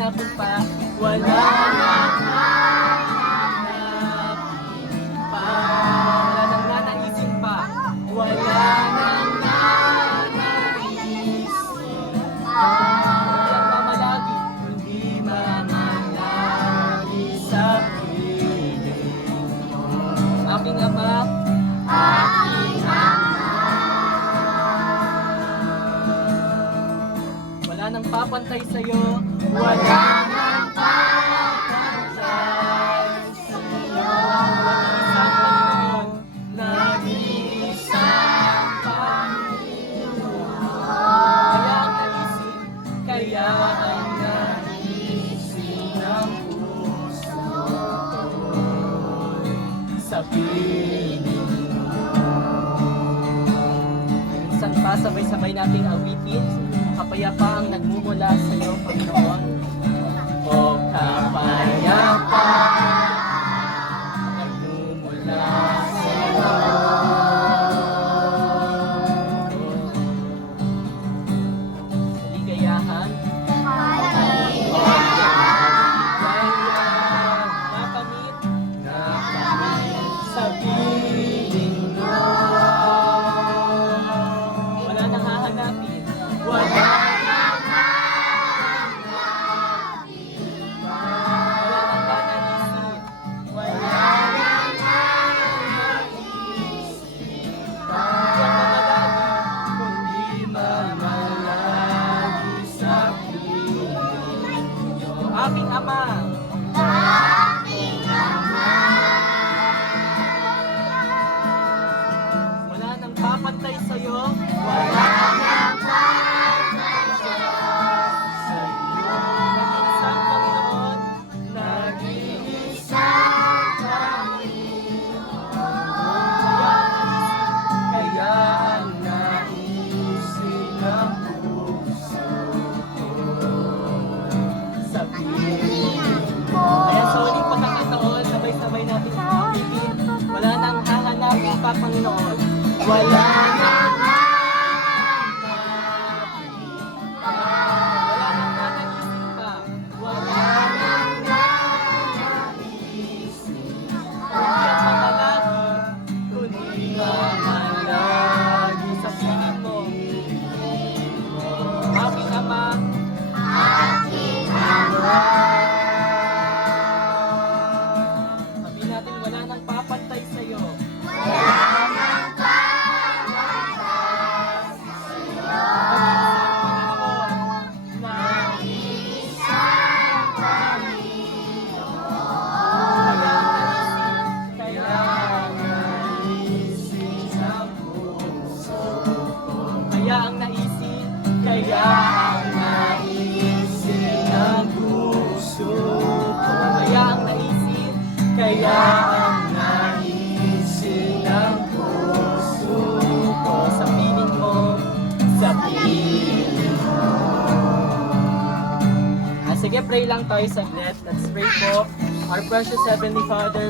hahanapin pa, wala nang hahanapin pa, wala nang nanaisin pa, wala nang nanaisin pa. Hindi ang mamalagi, hindi mamalagi sa piling mo. Aking Ama, aking wala nang papantay sa'yo, wala nang papantay sa'yo. Nag-iisang Panginoon, kaya ang naisip ng puso ko'y sa piling mo. Minsan pa, sabay-sabay nating awitin, kapayapaang nagmumula sa iyo, Panginoon. O kapayapaang nagmumula sa iyo. Kaligayahan. Nakamit sa piling mo. Wala nang hahanapin. Wala. Aking Ama, aking Ama, wala nang papantay sa'yo, wala nang papantay sa'yo. Nag-iisang Panginoon, nag-iisang Panginoon. Kaya ang naisip ng puso sa kaya sa uling pagkakataon, sabay-sabay natin awitin. Wala nang hahanapin pa, Panginoon. Wala nang hahanapin pa. Wala nang nanaisin pa. Wala nang nanaisin pa. Kundi mamalagi sa piling mo. Aking Ama, aking Ama. Sabi natin, wala nang papantay sa'yo. Wala nang papantay sa'yo. Nag-iisang Panginoon. Kaya ang naisip ng puso ko. Kaya ang naisip, kaya ang naisip ng puso ko. Kaya ang naisip, kaya ang naisip ng puso ko. Sa piling mo, sa piling mo. Sige, pray lang tayo saglit. Let's pray po. Our precious Heavenly Father,